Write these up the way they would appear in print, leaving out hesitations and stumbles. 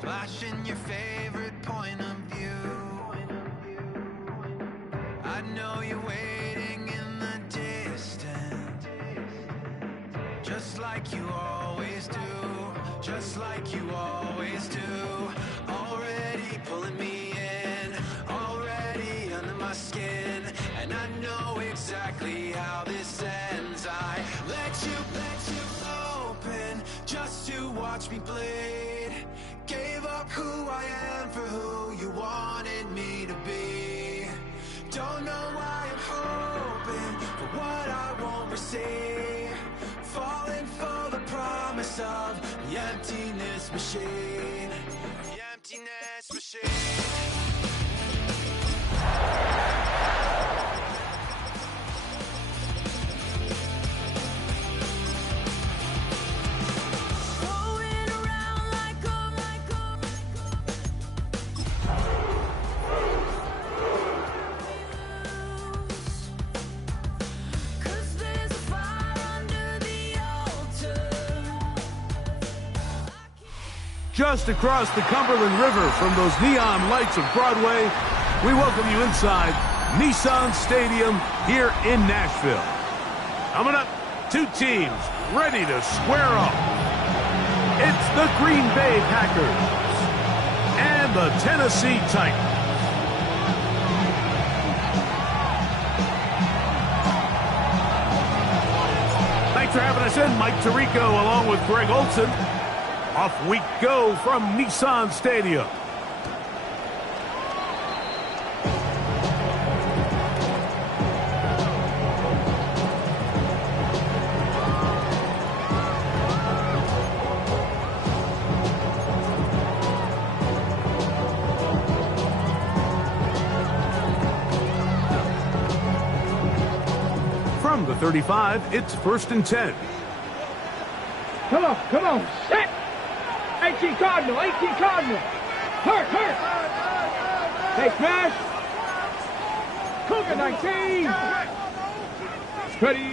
Flashing your favorite point of view. I know you're waiting in the distance, just like you always do, just like you always do. Already pulling me in, already under my skin, and I know exactly how this ends. I let you open just to watch me bleed. Gave up who I am for who you wanted me to be. Don't know why I'm hoping for what I won't receive. Falling for the promise of the emptiness machine. The emptiness machine. Just across the Cumberland River from those neon lights of Broadway, we welcome you inside Nissan Stadium here in Nashville. Coming up, two teams ready to square off. It's the Green Bay Packers and the Tennessee Titans. Thanks for having us in. Mike Tirico along with Greg Olson. Off we go from Nissan Stadium. From the 35, it's 1st and 10. Come on, set! 18 Cardinal. Hurt. Hey, smash. Cougar 19. Ready.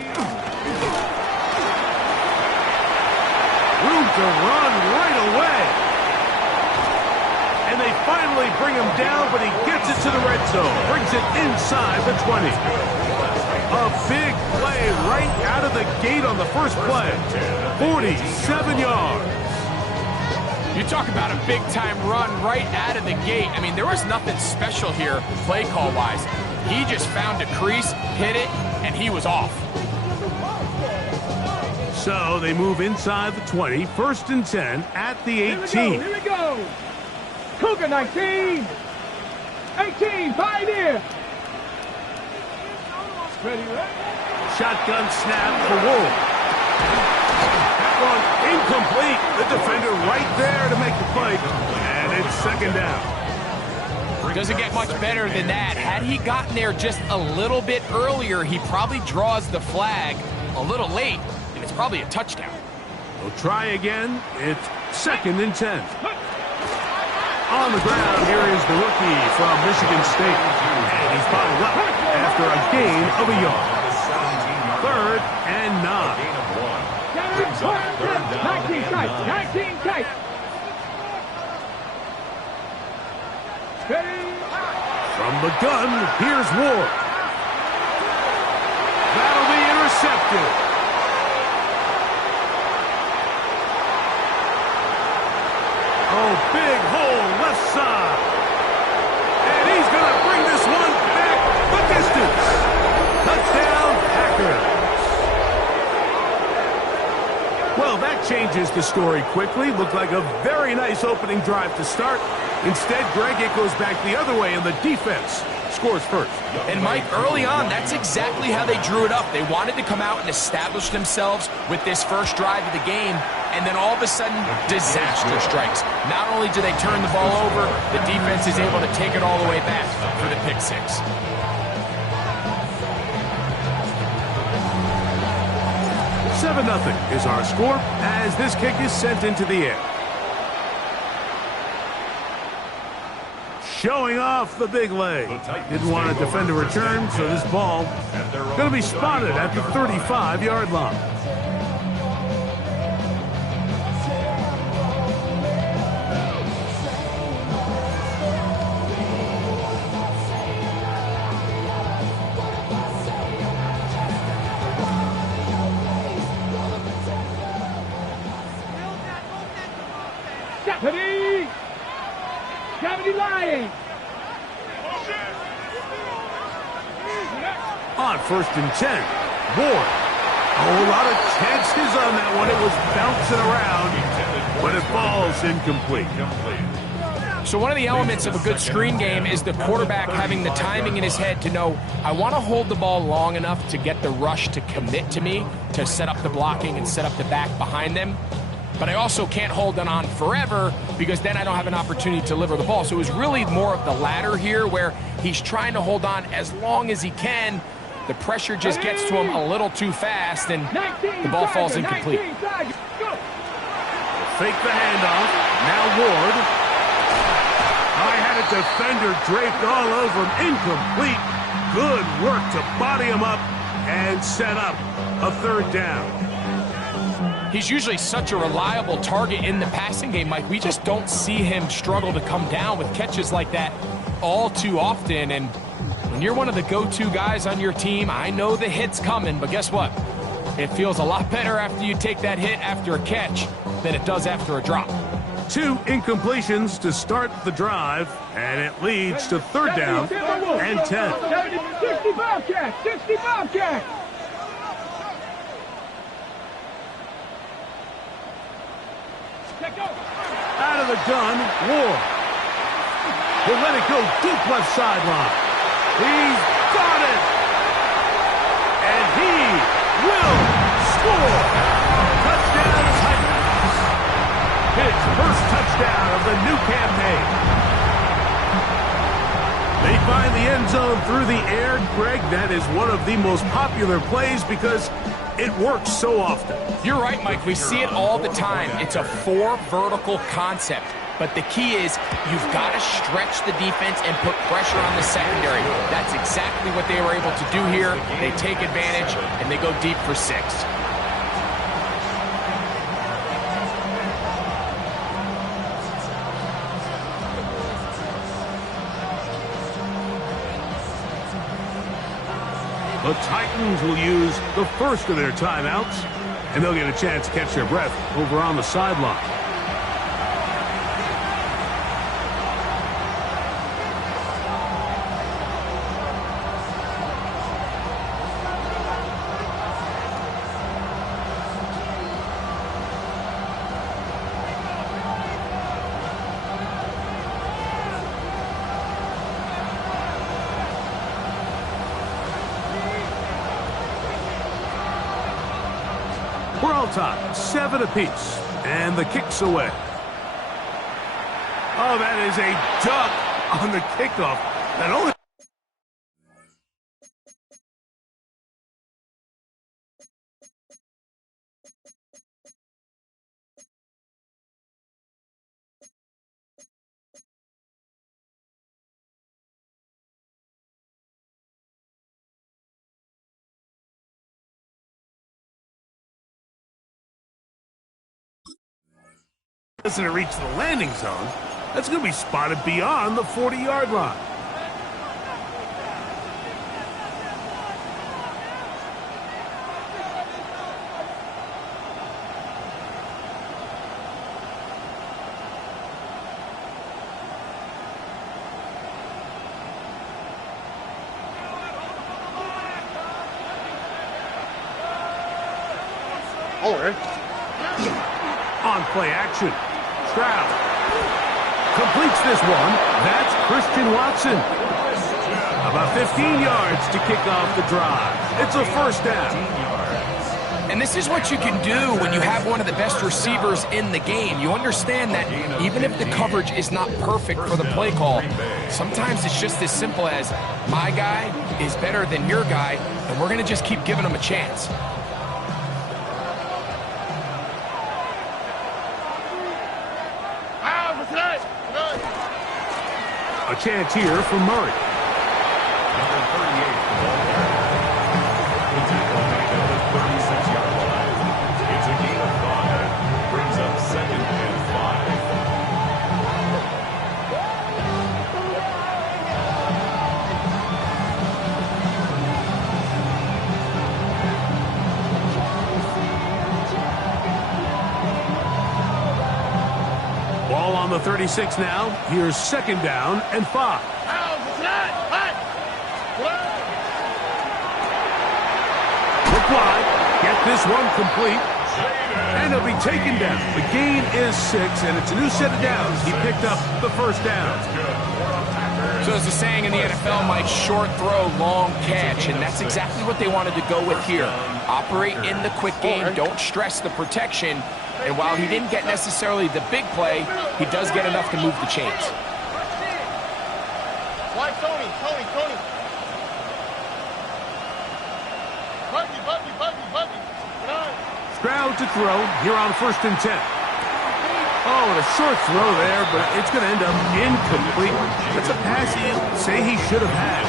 Room to run right away. And they finally bring him down, but he gets it to the red zone. Brings it inside the 20. A big play right out of the gate on the first play. 47 yards. You talk about a big-time run right out of the gate. I mean, there was nothing special here play call-wise. He just found a crease, hit it, and he was off. So they move inside the 20, 1st and 10 at the 18. Here we go. Cougar 19. 18, 5 here. Ready. Shotgun snap for Wolf. One incomplete. The defender right there to make the play, and it's 2nd down. Doesn't get much better than that. Had he gotten there just a little bit earlier, he probably draws the flag a little late, and it's probably a touchdown. We'll try again. It's 2nd and 10. On the ground, here is the rookie from Michigan State, and he's bottled up after a gain of a yard. 3rd and 9. 19 tight. From the gun, here's Ward. That'll be intercepted. Oh, big hole left side. And he's going to bring this one back the distance. Touchdown, Packers. Well, that changes the story quickly. Looked like a very nice opening drive to start. Instead, Greg, it goes back the other way, and the defense scores first. And, Mike, early on, that's exactly how they drew it up. They wanted to come out and establish themselves with this first drive of the game, and then all of a sudden, disaster strikes. Not only do they turn the ball over, the defense is able to take it all the way back for the pick six. 7-0 is our score as this kick is sent into the air. Showing off the big leg. Didn't want to defend a return, so this ball going to be spotted at the 35-yard line. Ready? Gravity line. On 1st and 10, Ward. Oh, a lot of chances on that one. It was bouncing around, but it falls incomplete. So one of the elements of a good screen game is the quarterback having the timing in his head to know, I want to hold the ball long enough to get the rush to commit to me, to set up the blocking and set up the back behind them. But I also can't hold it on forever because then I don't have an opportunity to deliver the ball. So it was really more of the latter here where he's trying to hold on as long as he can. The pressure just gets to him a little too fast, and the ball falls incomplete. Fake the handoff. Now Ward. I had a defender draped all over him. Incomplete. Good work to body him up and set up a 3rd down. He's usually such a reliable target in the passing game, Mike. We just don't see him struggle to come down with catches like that all too often. And when you're one of the go-to guys on your team, I know the hit's coming, but guess what? It feels a lot better after you take that hit after a catch than it does after a drop. 2 incompletions to start the drive, and it leads to 3rd down and 10. 60 Bobcat! 60 Bobcat! Out of the gun, Ward. He'll let it go deep left sideline. He's got it! And he will score! Touchdown Titans! His first touchdown of the new campaign. They find the end zone through the air. Greg, that is one of the most popular plays because it works so often. You're right, Mike. We see it all the time. It's a 4 vertical concept. But the key is you've got to stretch the defense and put pressure on the secondary. That's exactly what they were able to do here. They take advantage, and they go deep for 6. The Titans will use the first of their timeouts, and they'll get a chance to catch their breath over on the sideline. We're all tied, 7 apiece, and the kick's away. Oh, that is a duck on the kickoff. That only doesn't reach the landing zone. That's going to be spotted beyond the 40-yard line. On play action. Stroud completes this one. That's Christian Watson. About 15 yards to kick off the drive. It's a 1st down. And this is what you can do when you have one of the best receivers in the game. You understand that even if the coverage is not perfect for the play call, sometimes it's just as simple as my guy is better than your guy, and we're going to just keep giving him a chance. A chance here for Murray. Number 38, the tackle made at the 36-yard line. It's a gain of 5. Brings up 2nd and 5. Ball on the 36 now. Here's second down and 5. Look wide. Get this one complete. And he'll be taken down. The gain is 6, and it's a new set of downs. He picked up the first down. So as the saying in the NFL, Mike, short throw, long catch, and that's exactly what they wanted to go with here. Operate in the quick game, don't stress the protection, and while he didn't get necessarily the big play, he does get enough to move the chains. Why, Tony? Buggy. Stroud to throw here on 1st and 10. Oh, and a short throw there, but it's going to end up incomplete. That's a pass he'd say he should have had.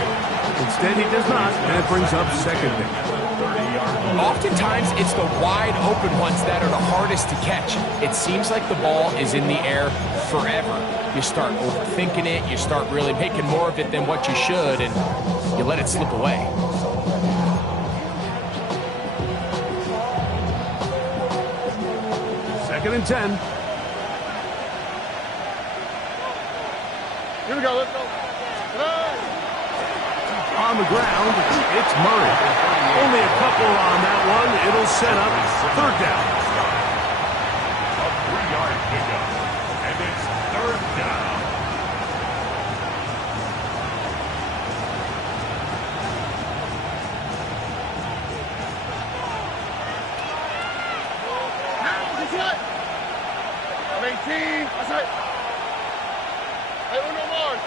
Instead, he does not, and it brings up second down. Oftentimes, it's the wide open ones that are the hardest to catch. It seems like the ball is in the air forever. You start overthinking it, you start really making more of it than what you should, and you let it slip away. Second and 10. Here we go, let's go. On the ground, it's Murray. Only a couple on that one. It'll set up third down. A 3-yard pickup, and it's third down. I'm 18. That's right. Hey, Uno Mars.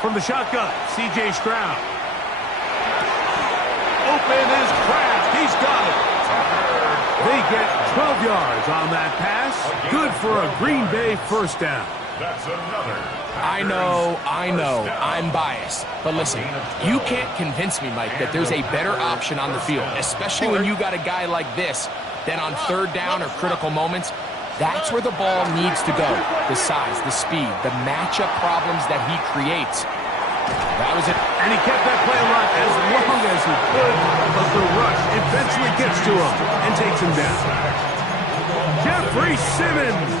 From the shotgun, C.J. Stroud. Open is Kraft. He's got it. They get 12 yards on that pass. Good for a Green Bay first down. That's another. I know, I'm biased. But listen, you can't convince me, Mike, that there's a better option on the field, especially when you got a guy like this, then on third down or critical moments. That's where the ball needs to go. The size, the speed, the matchup problems that he creates. That was it. And he kept that play alive as long as he could, but the rush eventually gets to him and takes him down. Jeffrey Simmons.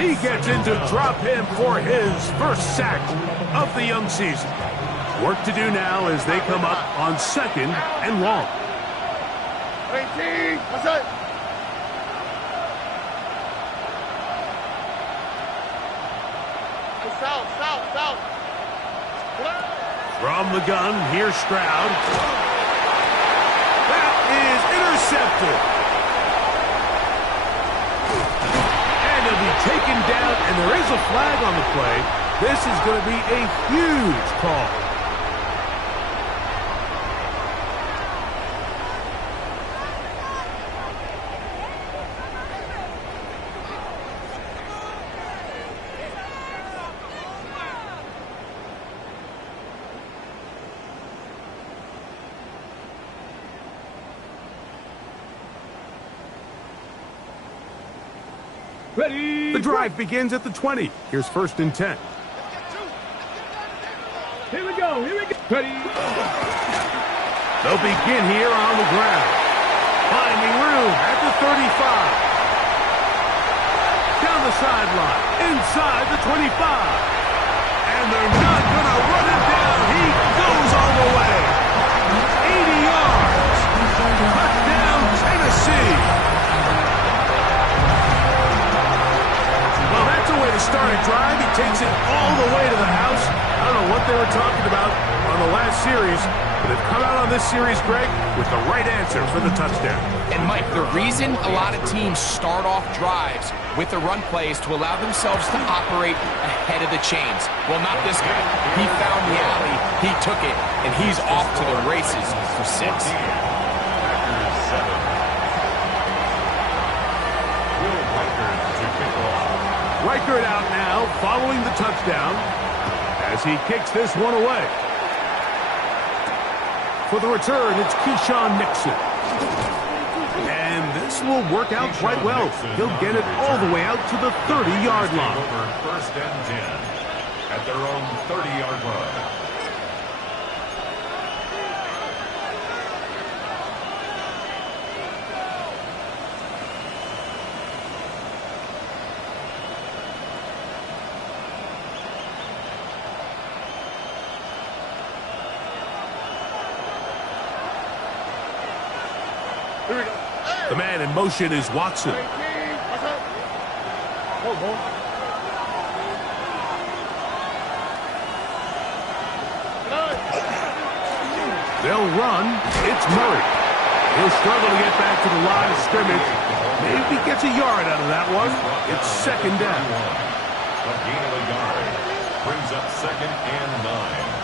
He gets into drop him for his first sack of the young season. Work to do now as they come up on second and long. 18. What's that? South. From the gun, here's Stroud. That is intercepted. And he'll be taken down, and there is a flag on the play. This is going to be a huge call. Ready. The drive begins at the 20. Here's 1st and 10. Here we go. Ready. They'll begin here on the ground. Finding room at the 35. Down the sideline. Inside the 25. And they're not going to run him down. He goes all the way. 80 yards. Touchdown, Tennessee. Well, that's a way to start a drive. He takes it all the way to the house. I don't know what they were talking about on the last series, but they've come out on this series, Greg, with the right answer for the touchdown. And, Mike, the reason a lot of teams start off drives with the run play is to allow themselves to operate ahead of the chains. Well, not this guy. He found the alley, he took it, and he's off to the races for 6. Reichert out now, following the touchdown, as he kicks this one away. For the return, it's Keyshawn Nixon. And this will work out quite well. He'll get it all the way out to the 30-yard line. Over 1st and 10 at their own 30-yard line. The man in motion is Watson. They'll run. It's Murray. He'll struggle to get back to the line of scrimmage. Maybe gets a yard out of that one. It's second down. A gain of a yard brings up 2nd and 9.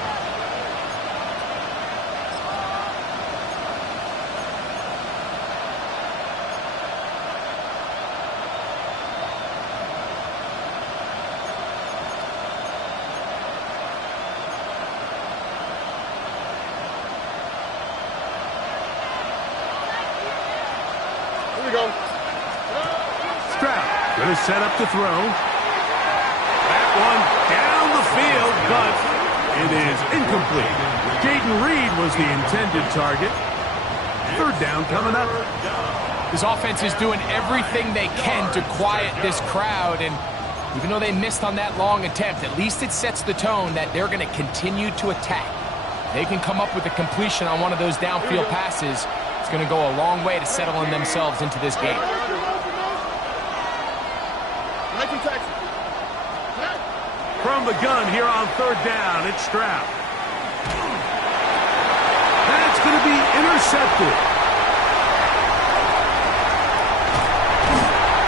Stroud going to set up to throw. That one down the field, but it is incomplete. Jaden Reed was the intended target. Third down coming up. This offense is doing everything they can to quiet this crowd, and even though they missed on that long attempt, at least it sets the tone that they're going to continue to attack. They can come up with a completion on one of those downfield passes. It's going to go a long way to settling themselves into this game. From the gun here on third down, it's Stroud. That's going to be intercepted.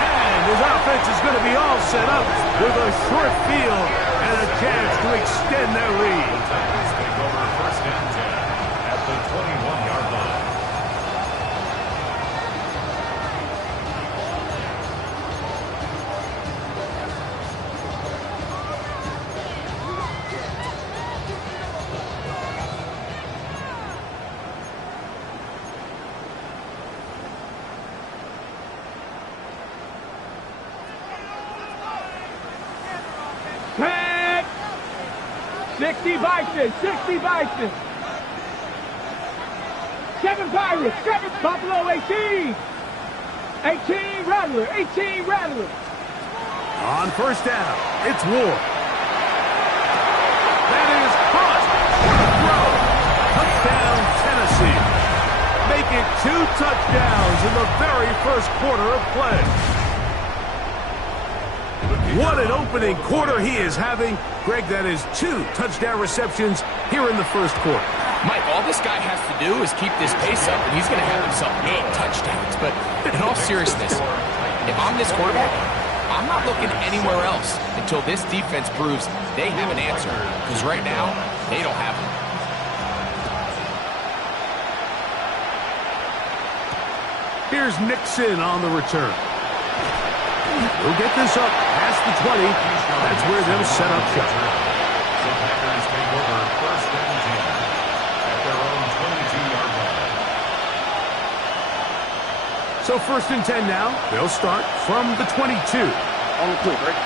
And his offense is going to be all set up with a short field and a chance to extend their lead. Take over 1st and 10 at the 21-yard line. Pat! 60 Bison, 60 Bison. 7 Pirates, 7 Buffalo, 18. 18 Rattler, 18 Rattler. On first down, it's Ward. That is caught. Throw. Touchdown, Tennessee. Make it 2 touchdowns in the very first quarter of play. What an opening quarter he is having. Greg, that is 2 touchdown receptions here in the first quarter. Mike, all this guy has to do is keep this pace up, and he's going to have himself 8 touchdowns. But in all seriousness, if I'm this quarterback, I'm not looking anywhere else until this defense proves they have an answer. Because right now, they don't have one. Here's Nixon on the return. He'll get this up past the 20. That's where they'll set up shop. The Packers take over 1st and 10 at their own 22-yard line. So 1st and 10 now. They'll start from the 22. On the quick, right?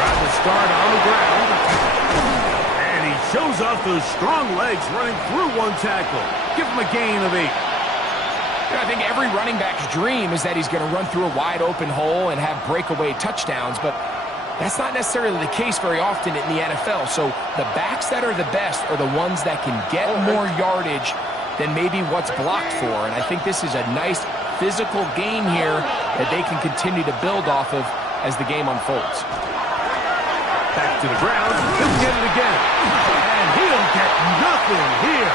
Trying to start on the ground. And he shows off those strong legs running through one tackle. Give him a gain of 8. I think every running back's dream is that he's going to run through a wide open hole and have breakaway touchdowns, but that's not necessarily the case very often in the NFL. So the backs that are the best are the ones that can get more yardage than maybe what's blocked for, and I think this is a nice physical game here that they can continue to build off of as the game unfolds. Back to the ground. He'll get it again. And he'll get nothing here.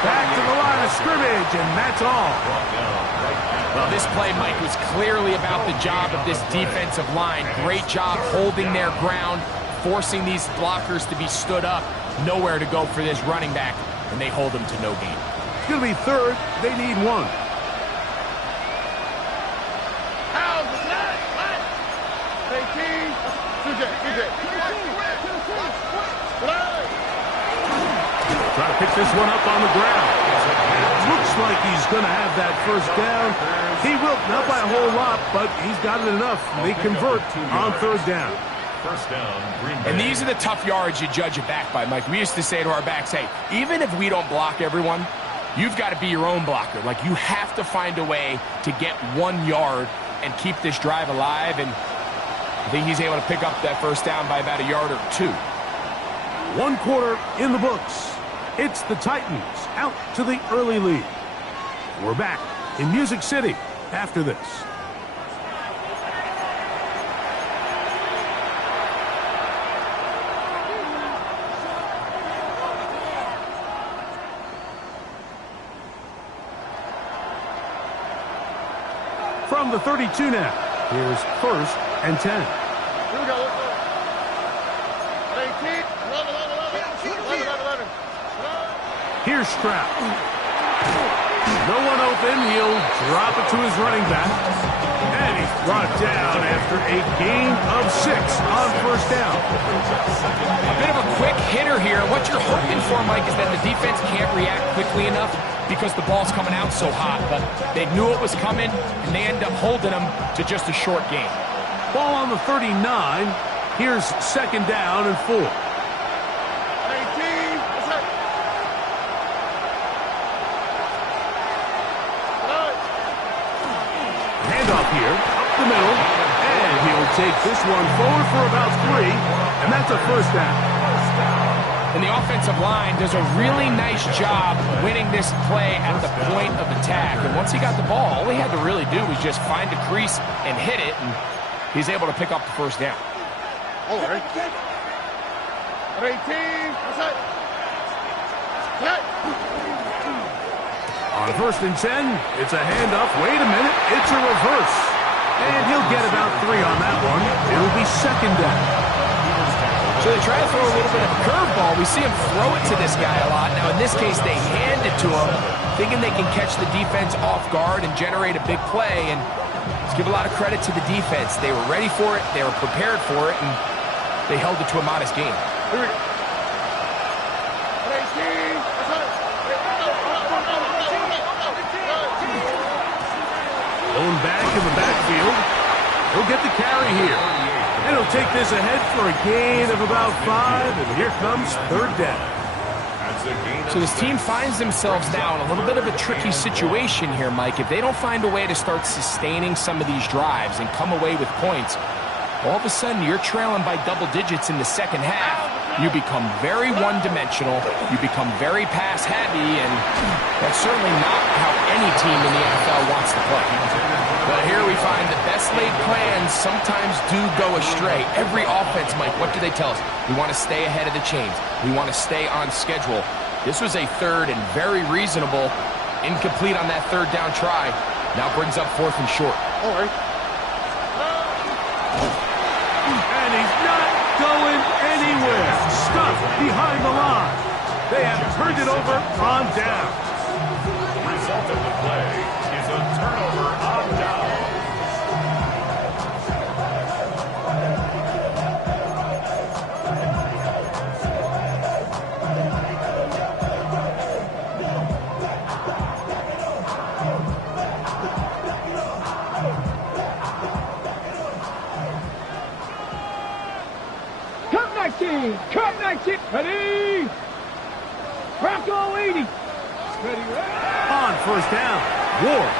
Back to the line of scrimmage, and that's all. Well, this play, Mike, was clearly about the job of this defensive line. Great job holding their ground, forcing these blockers to be stood up. Nowhere to go for this running back, and they hold them to no gain. It's going to be 3rd. They need 1. Try to pick this one up on the ground. Looks like he's going to have that first down. He will, not by a whole lot, but he's got it enough. They convert on 3rd down. First down, Green Bay. And these are the tough yards you judge a back by, Mike. We used to say to our backs, hey, even if we don't block everyone, you've got to be your own blocker. Like, you have to find a way to get 1 yard and keep this drive alive. And I think he's able to pick up that first down by about a yard or 2. 1 quarter in the books. It's the Titans out to the early lead. We're back in Music City after this. From the 32 now, here's 1st and 10. Here we go. 18, 11. Here's Stroud. No one open. He'll drop it to his running back. And he's brought down after a gain of 6 on 1st down. A bit of a quick hitter here. What you're hoping for, Mike, is that the defense can't react quickly enough because the ball's coming out so hot. But they knew it was coming, and they end up holding them to just a short gain. Ball on the 39. Here's 2nd down and 4. 18, what's up? Handoff here, up the middle, and he'll take this one forward for about 3, and that's a 1st down. And the offensive line does a really nice job winning this play at the point of attack. And once he got the ball, all he had to really do was just find a crease and hit it, and he's able to pick up the 1st down. All right. 18, what's up? On 1st and 10, it's a handoff. Wait a minute, it's a reverse. And he'll get about 3 on that one. It'll be 2nd down. So they try to throw a little bit of a curveball. We see him throw it to this guy a lot. Now, in this case, they hand it to him, thinking they can catch the defense off guard and generate a big play. And let's give a lot of credit to the defense. They were ready for it, they were prepared for it, and they held it to a modest gain. Here we go. 18, what's up? Going back in the backfield. He'll get the carry here. And he'll take this ahead for a gain of about 5, and here comes 3rd down. So this team finds themselves now in a little bit of a tricky situation here, Mike. If they don't find a way to start sustaining some of these drives and come away with points, all of a sudden you're trailing by double digits in the 2nd half. You become very one-dimensional, you become very pass-heavy, and that's certainly not how any team in the NFL wants to play. But here we find the best-laid plans sometimes do go astray. Every offense, Mike, what do they tell us? We want to stay ahead of the chains. We want to stay on schedule. This was a 3rd and very reasonable, incomplete on that 3rd down try. Now brings up 4th and short. All right. And he's not going anywhere. Stuffed behind the line. They have turned it over on down. The result of the play is a turnover on down. Cut 19. Cut 19. Ready. Bronco 80. Ready. On 1st down, Ward.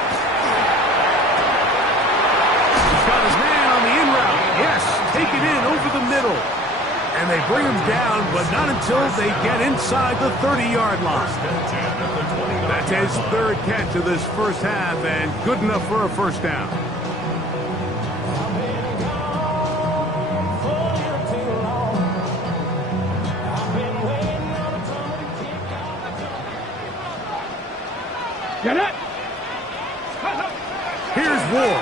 He's got his man on the in route. Yes, take it in over the middle. And they bring him down, but not until they get inside the 30-yard line. That's his 3rd catch of this 1st half, and good enough for a 1st down. Get it. Here's Ward.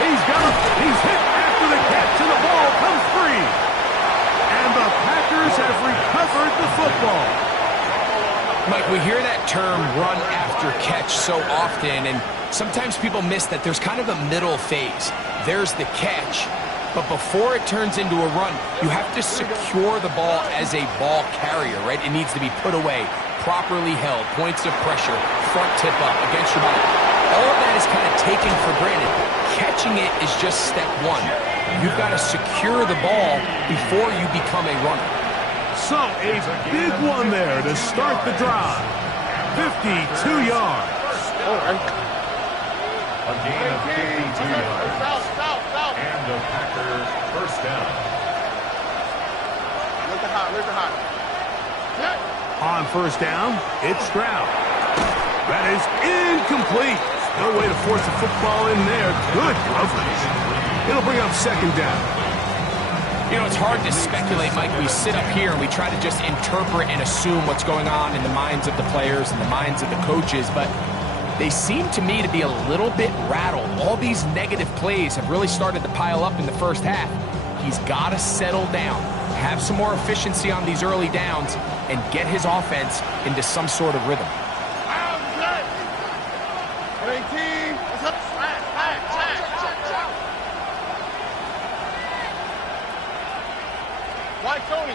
He's got him. He's hit after the catch, and the ball comes free. And the Packers have recovered the football. Mike, we hear that term run after catch so often, and sometimes people miss that there's kind of a middle phase. There's the catch, but before it turns into a run, you have to secure the ball as a ball carrier, right? It needs to be put away, properly held, points of pressure, front tip up against your body. All of that is kind of taken for granted. Catching it is just step 1. You've got to secure the ball before you become a runner. So, a big one there to start the drive. 52 yards. A gain of 52 yards. And the Packers 1st down. Look at hot. On 1st down, it's Stroud. That is incomplete. No way to force a football in there. Good coverage. It'll bring up second down. You know, it's hard to speculate, Mike. We sit up here and we try to just interpret and assume what's going on in the minds of the players and the minds of the coaches, but they seem to me to be a little bit rattled. All these negative plays have really started to pile up in the first half. He's got to settle down, have some more efficiency on these early downs, and get his offense into some sort of rhythm. Tony.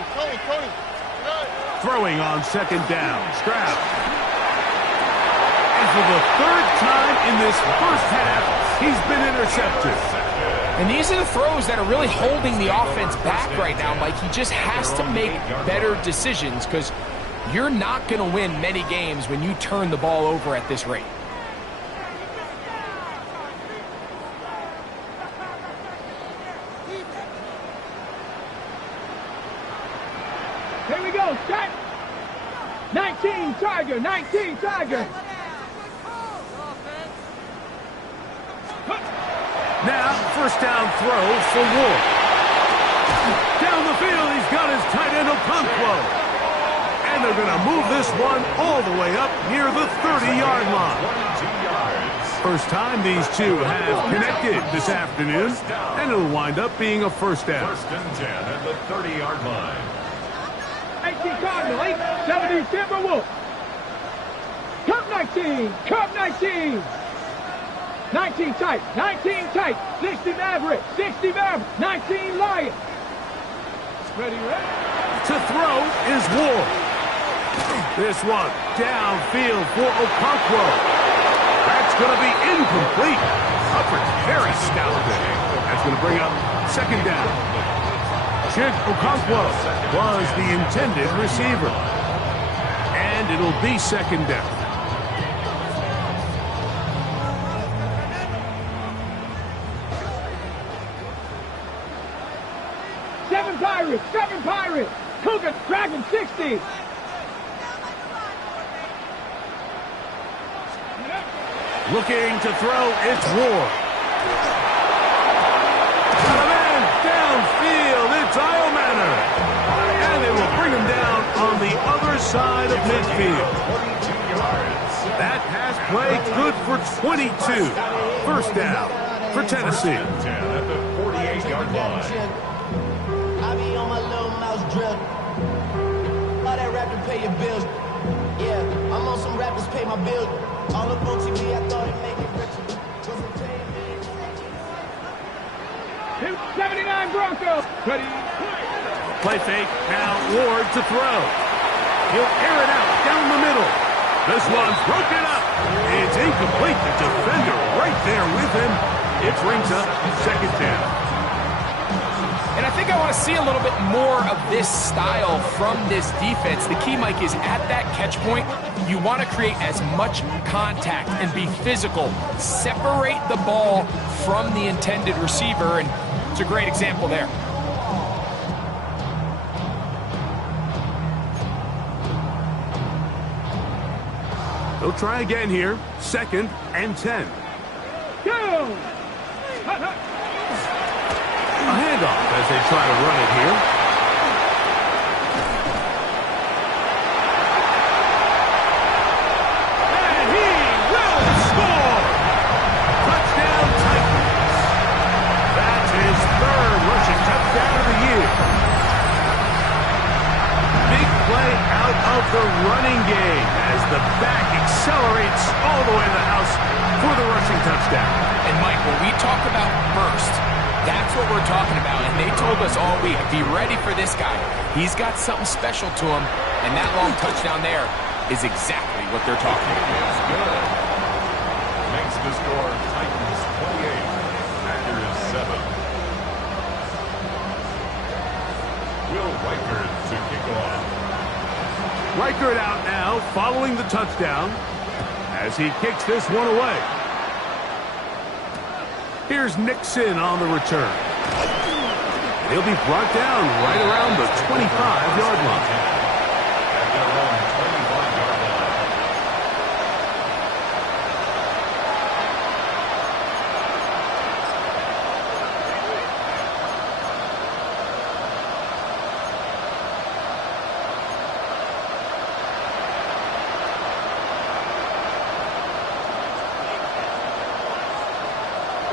Throwing on second down. Stroud. And for the third time in this first half, he's been intercepted. And these are the throws that are really holding the offense back right now, Mike. He just has to make better decisions because you're not going to win many games when you turn the ball over at this rate. Here we go, set. 19 Tiger, 19 Tiger. Now, first down throw for Ward. Down the field, he's got his tight end Okonkwo. And they're going to move this one all the way up near the 30-yard line. First time these two have connected this afternoon, and it'll wind up being a first down. First and 10 at the 30-yard line. 18 Cardinal, 8, 70 Timberwolves. Cup 19, Cup 19. 19 tight, 19 tight. 60 Maverick, 60 Maverick. 19 Lions. Ready. To throw is Ward. This one downfield for Okonkwo. That's going to be incomplete. Coverage very stout there. That's going to bring up second down. Chig Okonkwo was the intended receiver. And it'll be second down. Seven Pirates. Cougar, Dragon 60. Looking to throw, it's Ward. Got a man downfield, it's Iomanner. And they will bring him down on the other side of midfield. That pass play good for 22. First down for Tennessee. 10 at the 48-yard line. I be on my little mouse drill. All that rap to pay your bills. Yeah, I'm on some rappers pay my bills. All up on TV, I thought it made me richer. 79 Broncos. Ready. Play fake. Now Ward to throw. He'll air it out down the middle. This one's broken up. It's incomplete. The defender right there with him. It brings up second down. And I think I want to see a little bit more of this style from this defense. The key, Mike, is at that catch point, you want to create as much contact and be physical. Separate the ball from the intended receiver, and it's a great example there. They'll try again here. Second and 10. Go! A handoff as they try to run it here. And he will score! Touchdown Titans. That's his third rushing touchdown of the year. Big play out of the running game as the back accelerates all the way to the house for the rushing touchdown. And Mike, when we talk about burst, that's what we're talking about, and they told us all week, be ready for this guy. He's got something special to him, and that long touchdown there is exactly what they're talking about. It's good. Makes the score Titans 28, Packers 7. Will Reichert to kick off. Reichert out now, following the touchdown, as he kicks this one away. Here's Nixon on the return. He'll be brought down right around the 25-yard line.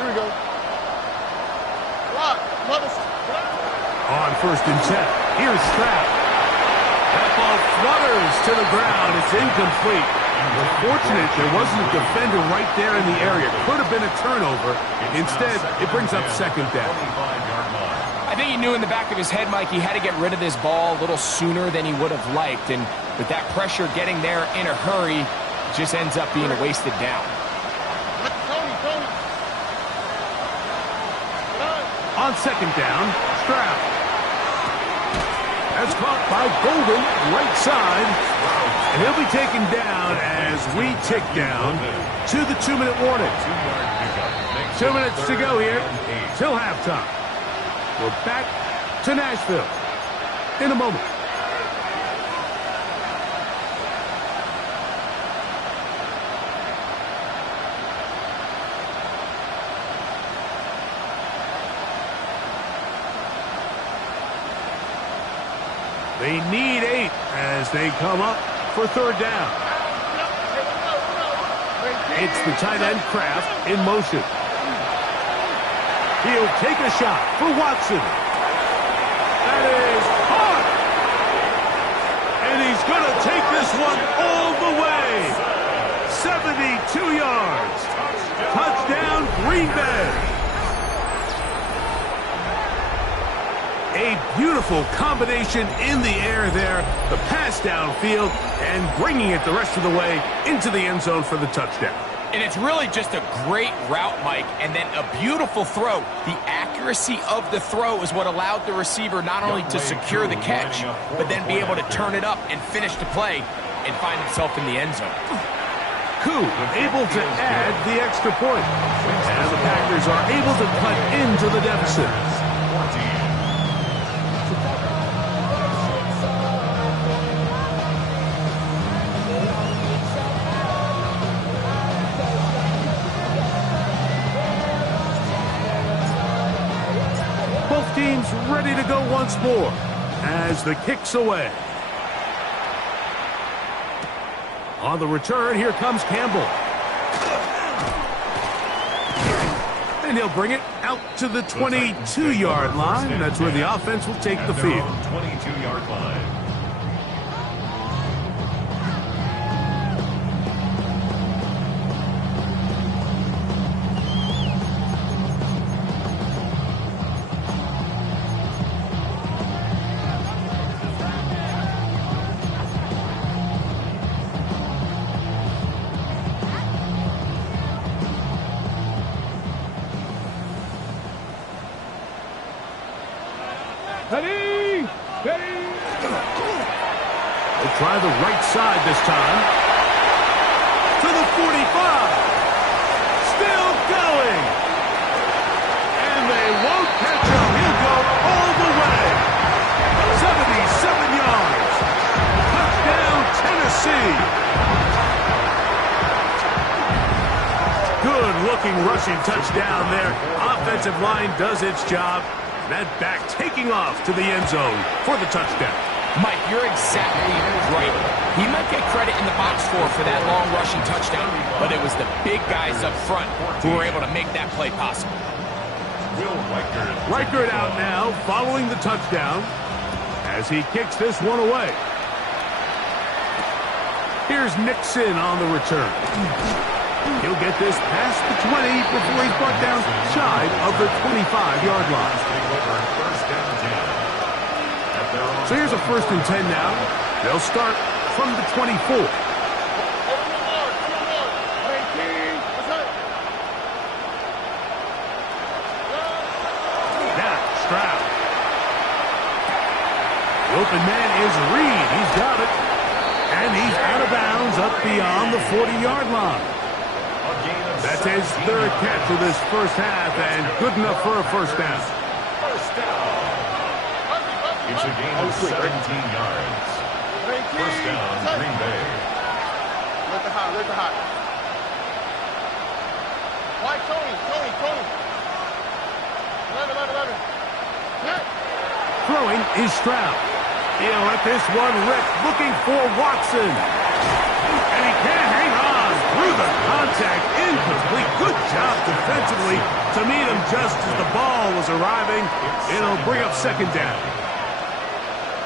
Here we go. Lock. Love. On 1st and 10. Here's Stroud. That ball flutters to the ground. It's incomplete. Unfortunate there wasn't a defender right there in the area. Could have been a turnover. Instead, it brings up 2nd down. I think he knew in the back of his head, Mike, he had to get rid of this ball a little sooner than he would have liked. And with that pressure getting there in a hurry, it just ends up being a wasted down. Tony. On 2nd down, Stroud. That's caught by Golden, right side. And he'll be taken down as we tick down to the 2-minute warning. 2 minutes to go here till halftime. We're back to Nashville in a moment. They need 8 as they come up for 3rd down. It's the tight end Kraft in motion. He'll take a shot for Watson. That is caught. And he's going to take this one all the way. 72 yards. Touchdown, Green Bay. A beautiful combination in the air there. The pass downfield and bringing it the rest of the way into the end zone for the touchdown. And it's really just a great route, Mike, and then a beautiful throw. The accuracy of the throw is what allowed the receiver not only to secure the catch, but then be able to turn it up and finish the play and find himself in the end zone. Koo able to add the extra point. And the Packers are able to cut into the deficit. Both teams ready to go once more as the kick's away. On the return, here comes Campbell. And he'll bring it out to the 22-yard line. That's where the offense will take the field. 22-yard line. Ready! They'll try the right side this time. To the 45. Still going. And they won't catch him. He'll go all the way. 77 yards. Touchdown, Tennessee. Good-looking rushing touchdown there. Offensive line does its job. That back taking off to the end zone for the touchdown. Mike, you're exactly right. He might get credit in the box score for that long rushing touchdown, but it was the big guys up front who were able to make that play possible. Reichert out now following the touchdown as he kicks this one away. Here's Nixon on the return. He'll get this past the 20 before he's brought down shy of the 25-yard line. So here's a 1st and 10 now. They'll start from the 24. Now, Stroud. The open man is Reed. He's got it. And he's out of bounds up beyond the 40-yard line. That's his 3rd catch of this first half and good enough for a 1st down. It's a gain of 17 yards. 1st down, Green Bay. Let the hot. Why, Tony. 11. Hit. Throwing is Stroud. He'll let this one rip, looking for Watson. And he can't hang on through the contact incomplete. Good job defensively to meet him just as the ball was arriving. It'll bring up second down.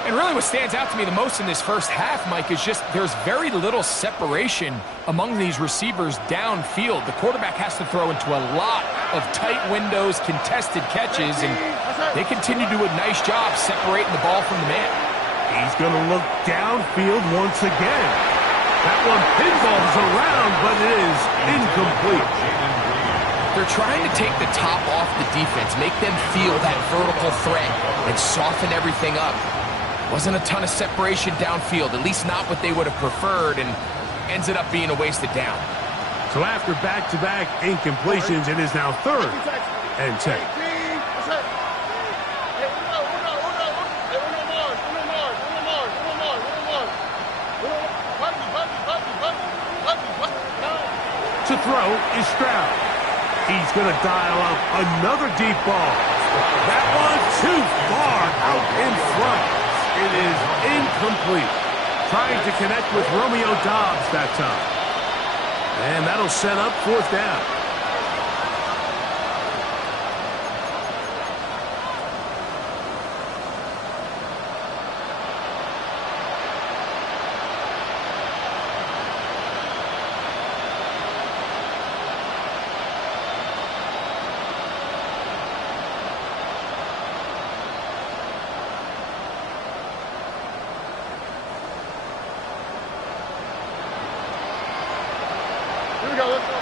And really what stands out to me the most in this first half, Mike, is just there's very little separation among these receivers downfield. The quarterback has to throw into a lot of tight windows, contested catches, and they continue to do a nice job separating the ball from the man. He's going to look downfield once again. That one pinballs around, but it is incomplete. They're trying to take the top off the defense, make them feel that vertical threat, and soften everything up. Wasn't a ton of separation downfield, at least not what they would have preferred, and ends it up being a wasted down. So after back-to-back incompletions, it is now 3rd and 10. To throw is Stroud. He's going to dial up another deep ball. That one too far out in front. It is incomplete. Trying to connect with Romeo Doubs that time. And that'll set up 4th down. Here we go, let's go.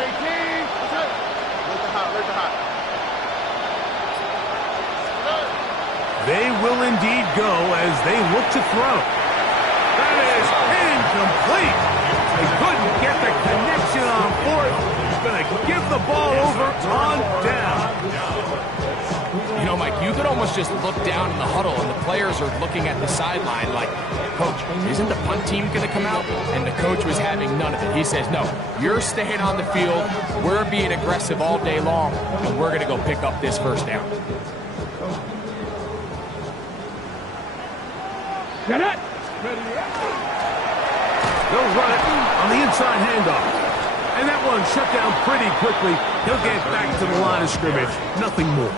18, that's it. Where's the hot? They will indeed go as they look to throw. That is incomplete. They couldn't get the connection on 4th. He's going to give the ball over on down. You know, Mike, you could almost just look down in the huddle, and the players are looking at the sideline like, Coach, isn't the punt team going to come out? And the coach was having none of it. He says, no, you're staying on the field. We're being aggressive all day long, and we're going to go pick up this first down. Get it. They'll run it on the inside handoff. And that one shut down pretty quickly. He'll get back to the line of scrimmage. Nothing more.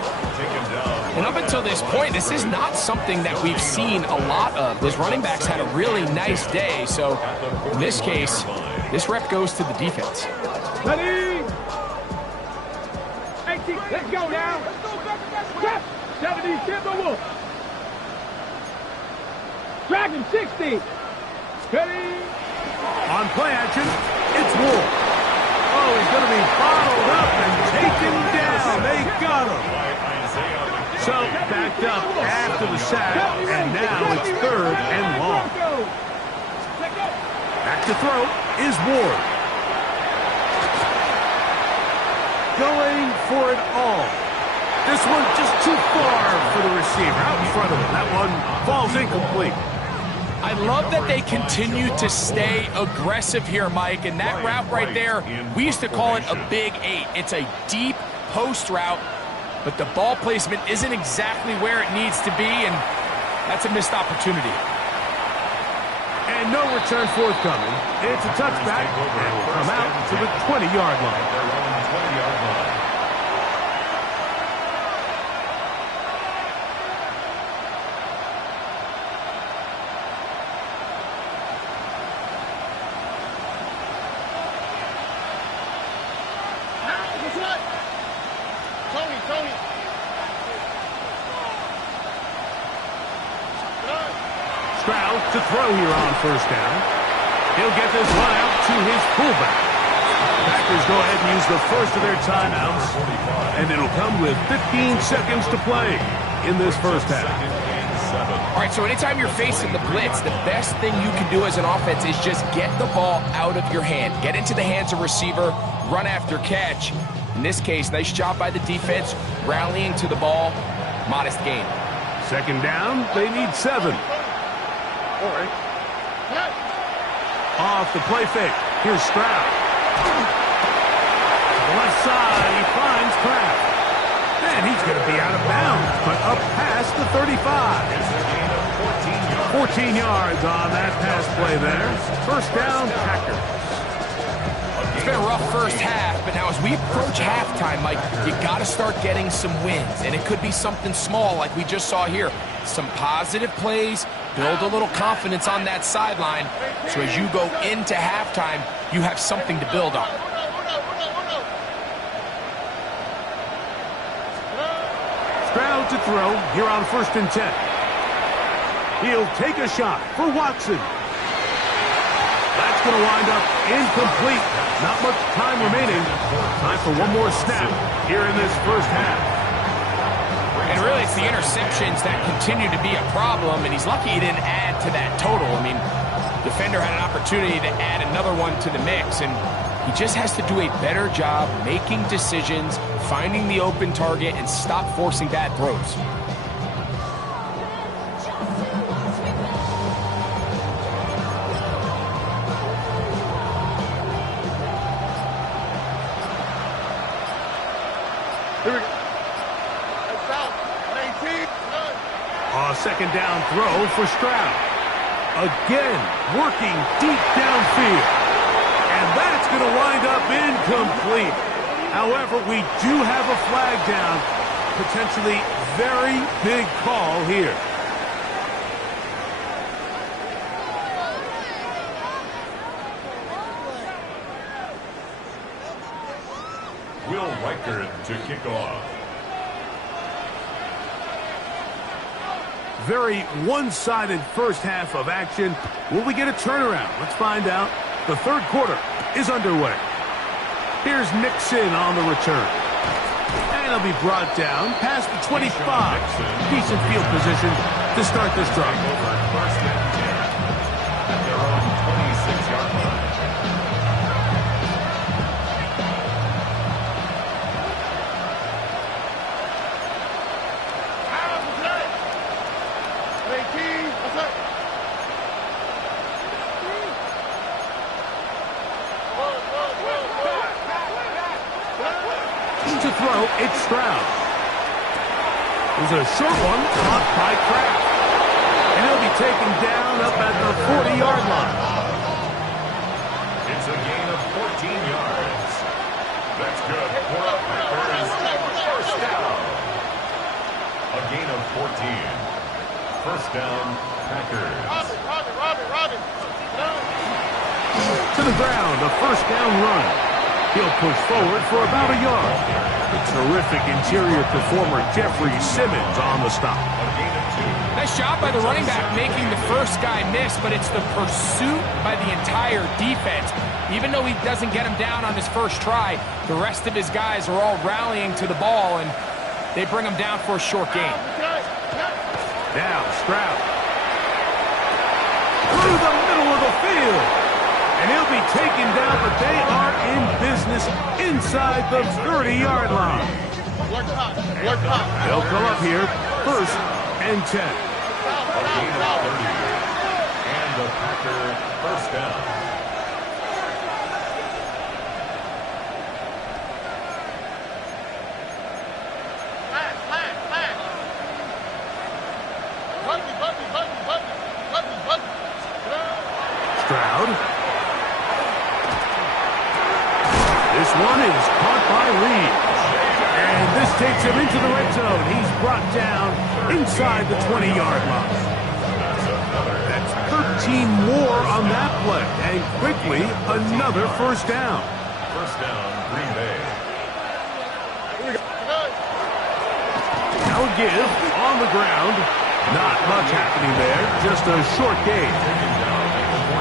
And up until this point, this is not something that we've seen a lot of. His running backs had a really nice day. So in this case, this rep goes to the defense. Ready. 18, let's go now. Step. 70, Timberwolf. Dragon 60. Ready. On play action, it's Wolf. Oh, he's going to be bottled up and taken down. They got him. So, backed up after the sack, and now it's 3rd and long. Back to throw is Ward. Going for it all. This one just too far for the receiver. Out in front of him. That one falls incomplete. I love that they continue to stay aggressive here, Mike, and that route right there, we used to call it a big 8. It's a deep post route, but the ball placement isn't exactly where it needs to be, and that's a missed opportunity. And no return forthcoming. It's a touchback, and will come out to the 20-yard line. Tony. Stroud to throw here on 1st down. He'll get this one out to his fullback. Packers go ahead and use the first of their timeouts, and it'll come with 15 seconds to play in this first half. All right, so anytime you're facing the blitz, the best thing you can do as an offense is just get the ball out of your hand. Get into the hands of receiver, run after catch. In this case, nice job by the defense, rallying to the ball, modest gain. 2nd down, they need 7. Off the play fake, here's Stroud. To the left side, he finds Kraft. And he's going to be out of bounds, but up past the 35. 14 yards on that pass play there. 1st down, Packers. It's been a rough first half, but now as we approach halftime, Mike, you got to start getting some wins, and it could be something small like we just saw here. Some positive plays, build a little confidence on that sideline, so as you go into halftime, you have something to build on. Stroud to throw here on 1st and 10. He'll take a shot for Watson. That's going to wind up incomplete. Not much time remaining. Time for one more snap here in this first half. And really, it's the interceptions that continue to be a problem, and he's lucky he didn't add to that total. I mean, defender had an opportunity to add another one to the mix, and he just has to do a better job making decisions, finding the open target, and stop forcing bad throws. Here we go. That's out. 18. A 2nd down throw for Stroud. Again, working deep downfield. And that's going to wind up incomplete. However, we do have a flag down. Potentially very big call here. Will Reichert to kick off. Very one-sided first half of action. Will we get a turnaround? Let's find out. The 3rd quarter is underway. Here's Nixon on the return. And he'll be brought down past the 25. Decent field position to start this drive. Over 1st and 10 at their own 26-yard line. To throw, it's Stroud. There's a short one caught by Kraft. And he'll be taken down up at the 40-yard line. It's a gain of 14 yards. That's good for the Packers. 1st down. A gain of 14. 1st down, Packers. Robin. To the ground, a 1st down run. He'll push forward for about a yard. The terrific interior performer Jeffrey Simmons on the stop. A gain of 2. Nice job by the running back making the first guy miss, but it's the pursuit by the entire defense. Even though he doesn't get him down on his first try, the rest of his guys are all rallying to the ball, and they bring him down for a short gain. Now Stroud. Through the middle of the field. And he'll be taken down, but they are in business inside the 30-yard line. They'll come up here 1st and 10. A gain of 30. And the Packer 1st down. Stroud. This one is caught by Reed. And this takes him into the red zone. He's brought down inside the 20-yard line. That's 13 more on that play. And quickly, another 1st down. 1st down, Green Bay. Now a give on the ground. Not much happening there. Just a short gain.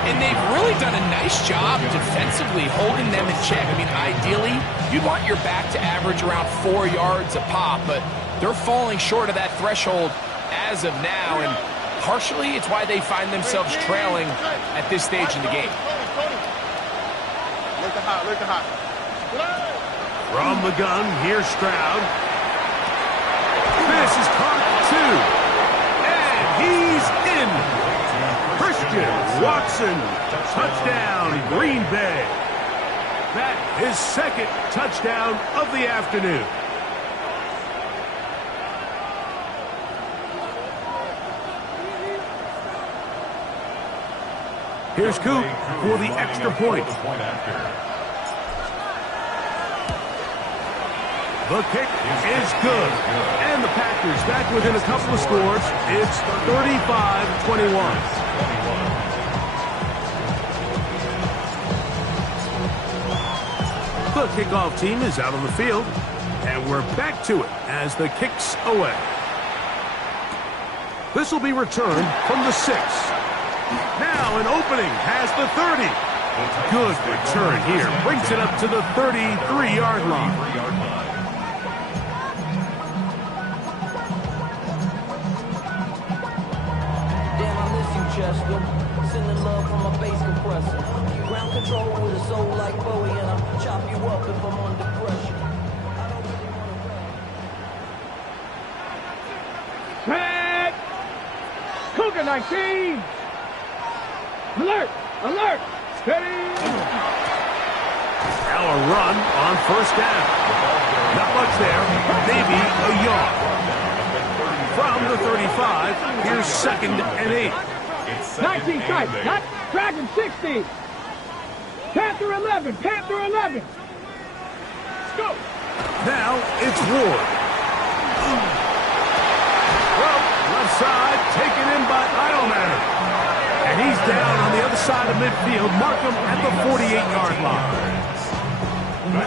And they've really done a nice job defensively holding them in check. I mean, ideally, you'd want your back to average around 4 yards a pop, but they're falling short of that threshold as of now, and partially it's why they find themselves trailing at this stage in the game. Look hot. From the gun, here's Stroud. This is caught at 2. And he's in. Christian Watson, touchdown, Green Bay. That is 2nd touchdown of the afternoon. Here's Coop for the extra point. The kick is good. And the Packers back within a couple of scores. It's 35-21. The kickoff team is out on the field. And we're back to it as the kick's away. This will be returned from the 6. Now an opening has the 30. Good return here. Brings it up to the 33-yard line. Damn, I miss you, Chester. Sending love from my bass compressor. Ground control with a soul like Bowie, and I'll chop you up if I'm under pressure. Set. Cougar 19. Alert. Alert. Steady. Now a run on first down. Not much there. Maybe a yard. From the 35, here's 2nd and 8. 19 tight. Not Dragon 60. Panther 11. Panther 11. Let's go. Now it's Ward. Well, left side taken in by Idleman. And he's down on the other side of midfield. Mark him at the 48-yard line.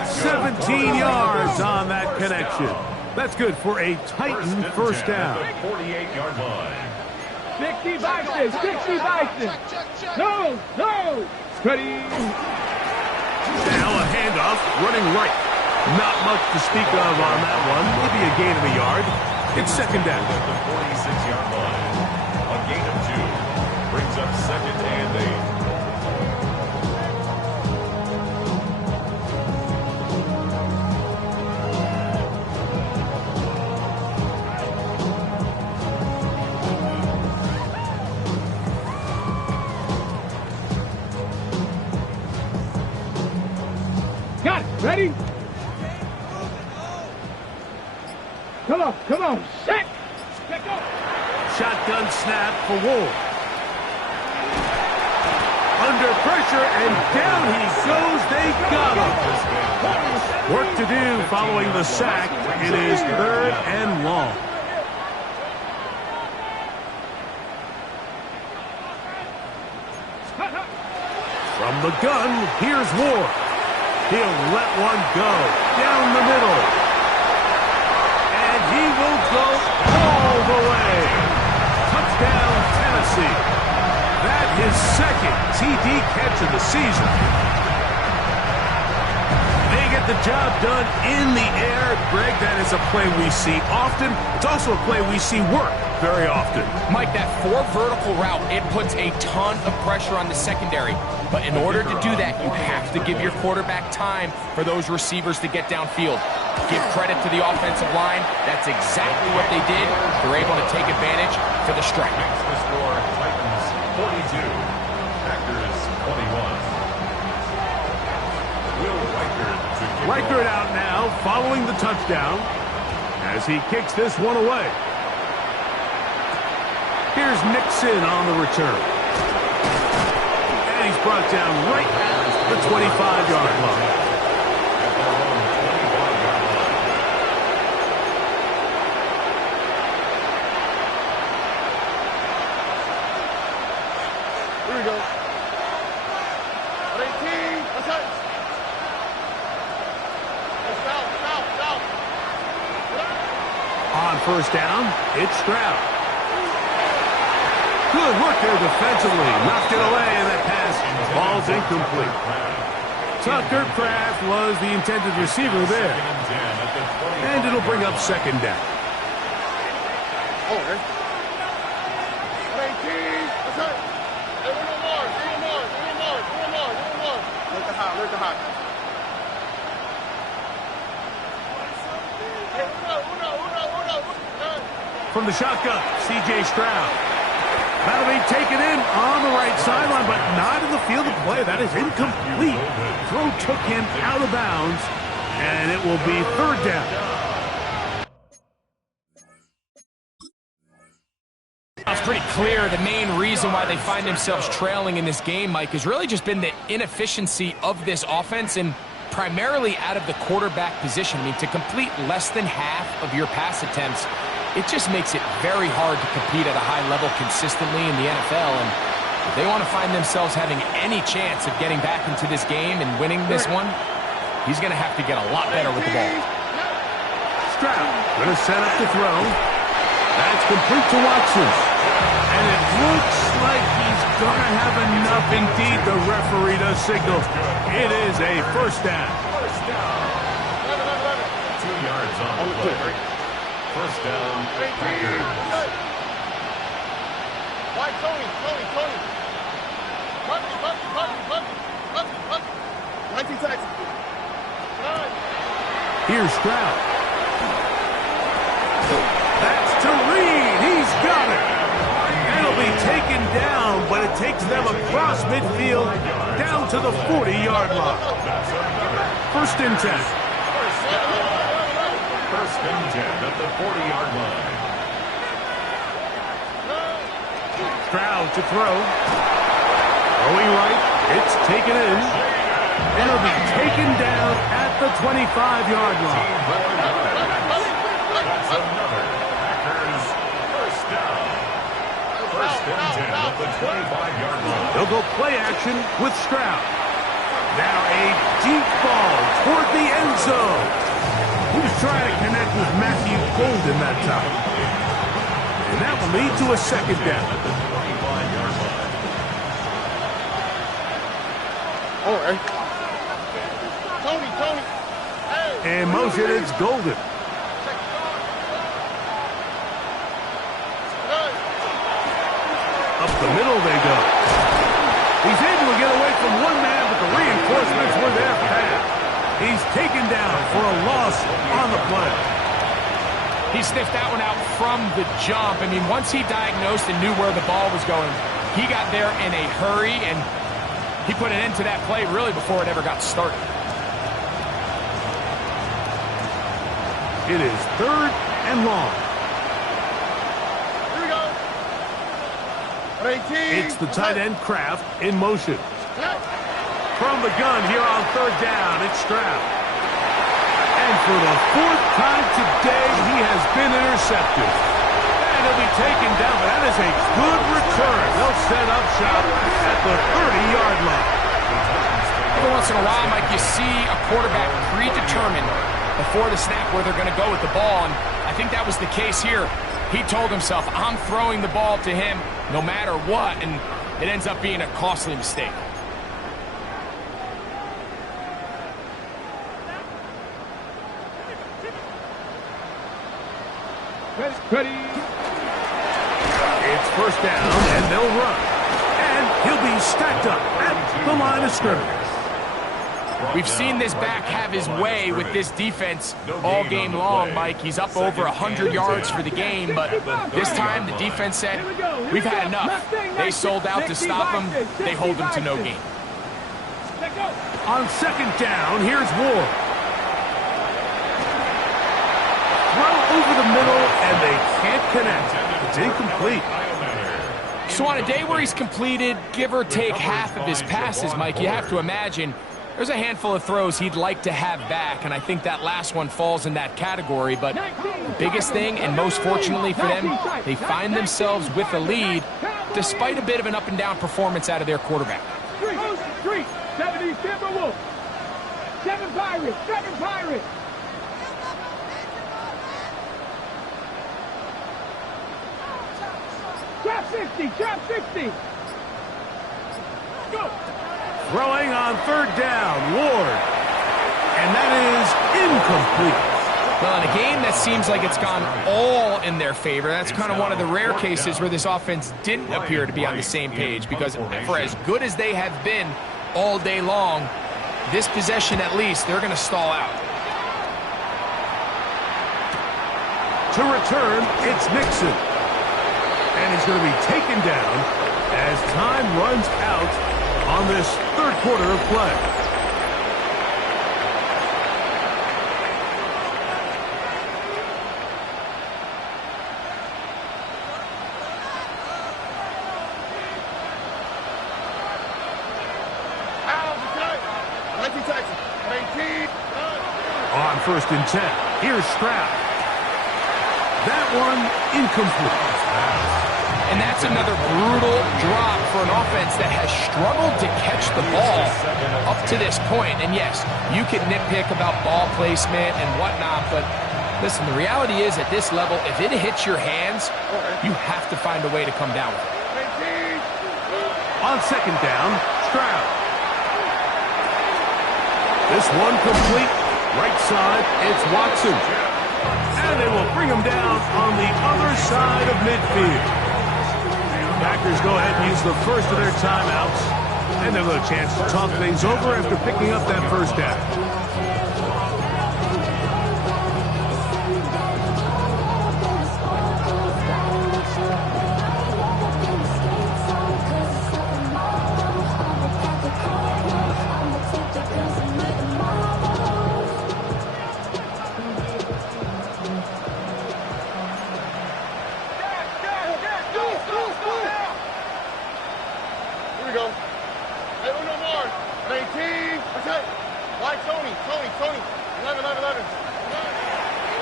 17 yards on that connection. That's good for a Titan first down. 48-yard line. 60 Bison. 60 Bison. No. No. Steady. Now a handoff running right. Not much to speak of on that one. Maybe a gain of a yard. It's 2nd down. At the 46-yard line. A gain of 2. Brings up 2nd and 8. Got it. Ready? Come on. Set. Set go. Shotgun snap for Ward. Under pressure, and down he goes. They got him. Work to do following the sack. It is 3rd and long. From the gun, here's Ward. He'll let one go down the middle. And he will go all the way. Touchdown, Tennessee. That is 2nd TD catch of the season. They get the job done in the air. Greg, that is a play we see often. It's also a play we see work very often. Mike, that 4 vertical route, it puts a ton of pressure on the secondary. But in order to do that, you have to give your quarterback time for those receivers to get downfield. Give credit to the offensive line. That's exactly what they did. They're able to take advantage for the strike. Makes the score Titans 42, Packers 21. Will Reichert to kick Reichert out now, following the touchdown, as he kicks this one away. Here's Nixon on the return. And he's brought down right at the 25-yard line. Here we go. 18. Let's go. South. On first down, it's Stroud. Good work there defensively. Knocked it away, and that pass falls incomplete. Tucker Kraft was the intended receiver there. And it'll bring up 2nd down. Oh, okay. 18. Let's go. Hey, we need more. Look the hot. Hey, uno. From the shotgun, C.J. Stroud. That'll be taken in on the right sideline, but not in the field of play. That is incomplete. Throw took him out of bounds, and it will be 3rd down. It's pretty clear the main reason why they find themselves trailing in this game, Mike, has really just been the inefficiency of this offense and primarily out of the quarterback position. I mean, to complete less than half of your pass attempts, it just makes it very hard to compete at a high level consistently in the NFL. And if they want to find themselves having any chance of getting back into this game and winning this one, he's going to have to get a lot better with the ball. Stroud going to set up to throw. That's complete to Watson. And it looks like he's going to have enough. Indeed, the referee does signal. It is a first down. 2 yards on the play. First down, Packers. Why, Tony. Bucky. 19 Texas. Here's Stroud. That's to Reed. He's got it. It'll be taken down, but it takes them across midfield down to the 40-yard line. First and 10. First and 10 at the 40-yard line. Stroud to throw. Going right. It's taken in. It'll be taken down at the 25-yard line. That's another Packers first down. First and 10 at the 25-yard line. They'll go play action with Stroud. Now a deep ball toward the end zone. He's trying to connect with Matthew Golden that time. And that will lead to a second down. At the 25-yard line. Oh, hey. Tony. Hey. In motion, it's Golden. Up the middle they go. He's able to get away from one man, but the reinforcements were there fast. He's taken down for a loss on the play. He sniffed that one out from the jump. I mean, once he diagnosed and knew where the ball was going, he got there in a hurry, and he put an end to that play really before it ever got started. It is third and long. Here we go. 18. It's the tight end Kraft in motion. From the gun here on third down, it's Stroud. And for the fourth time today, he has been intercepted. And he'll be taken down, but that is a good return. They'll set up shop at the 30-yard line. Every once in a while, Mike, you see a quarterback predetermined before the snap where they're going to go with the ball, and I think that was the case here. He told himself, I'm throwing the ball to him no matter what, and it ends up being a costly mistake. Ready. It's first down, and they'll run. And he'll be stacked up at the line of scrimmage. We've seen this back have his way with this defense all game long, Mike. He's up over 100 yards for the game, but this time the defense said, we've had enough. They sold out to stop him. They hold him to no gain. On second down, here's Ward. Throw over the middle, and they can't connect. It's incomplete. So on a day where he's completed, give or take half of his passes, Mike, you have to imagine there's a handful of throws he'd like to have back, and I think that last one falls in that category. But the biggest thing, and most fortunately for them, they find themselves with a lead despite a bit of an up-and-down performance out of their quarterback. 70 Timberwolves. 7 Pirates. Trap 60. Go. Throwing on third down, Ward. And that is incomplete. Well, in a game that seems like it's gone all in their favor, that's kind of one of the rare cases where this offense didn't appear to be on the same page, because for as good as they have been all day long, this possession at least, they're going to stall out. To return, it's Nixon. And he's going to be taken down as time runs out on this third quarter of play. first and 10. Here's Stroud. That one incomplete. And that's another brutal drop for an offense that has struggled to catch the ball up to this point. And yes, you can nitpick about ball placement and whatnot, but listen, the reality is at this level, if it hits your hands, you have to find a way to come down with it. On second down, Stroud. This one complete. Right side, it's Watson. And they will bring him down on the other side of midfield. Packers go ahead and use the first of their timeouts. And they'll have a chance to talk things over after picking up that first down.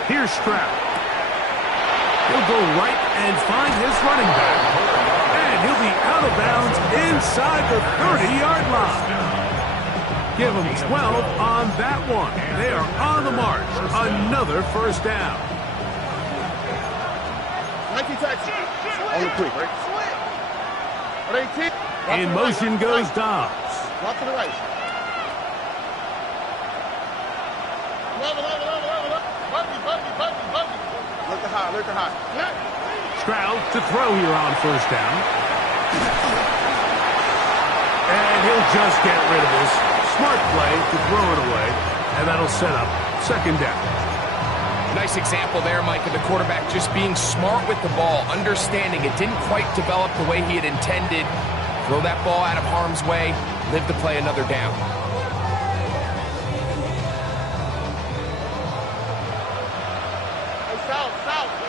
Here's Stroud. He'll go right and find his running back. And he'll be out of bounds inside the 30-yard line. Give him 12 on that one. They are on the march. Another first down. In motion goes Dobbs. Walk to the right. Look at high. Stroud to throw here on first down. And he'll just get rid of this. Smart play to throw it away. And that'll set up second down. Nice example there, Mike, of the quarterback just being smart with the ball, understanding it didn't quite develop the way he had intended. Throw that ball out of harm's way, live to play another down.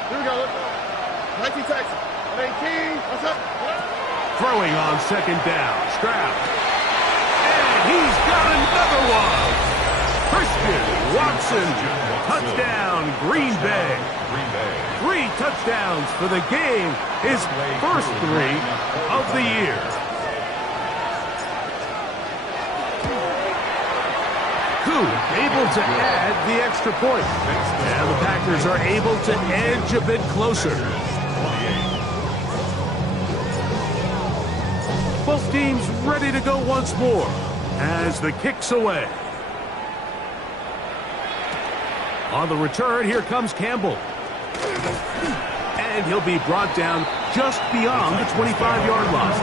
Here we go. Let's go. 19 Texas. 18. What's up? Throwing on second down. Stroud. And he's got another one. Christian Watson. Touchdown, Green Bay. 3 touchdowns for the game. His first 3 of the year. Able to add the extra point. And the Packers are able to edge a bit closer. Both teams ready to go once more as the kick's away. On the return, here comes Campbell. And he'll be brought down just beyond the 25-yard line.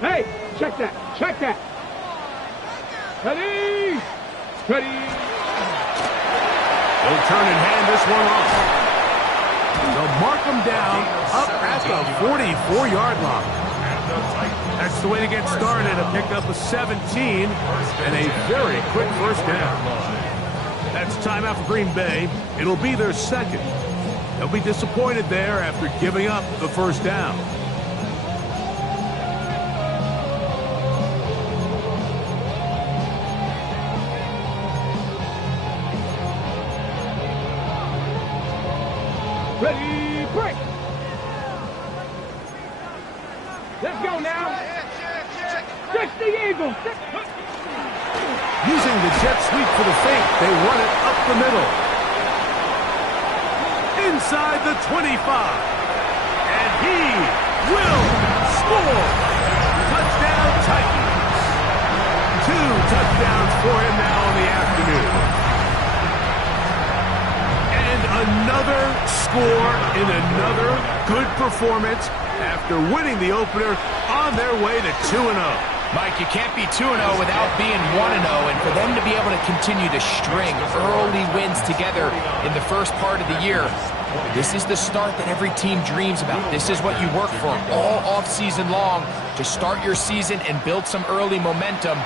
Hey, check that. Ready. They'll turn and hand this one off. They'll mark them down up at the 44-yard line. That's the way to get started, to pick up a 17 and a very quick first down. That's timeout for Green Bay. It'll be their second. They'll be disappointed there after giving up the first down. Ready, break. Let's go now. Stretch the eagle. Using the jet sweep for the fake, they run it up the middle. Inside the 25. And he will score. Touchdown Titans. 2 touchdowns for him now in the afternoon. And another score in another good performance after winning the opener on their way to 2-0. Mike, you can't be 2-0 without being 1-0, and for them to be able to continue to string early wins together in the first part of the year, this is the start that every team dreams about. This is what you work for all offseason long, to start your season and build some early momentum.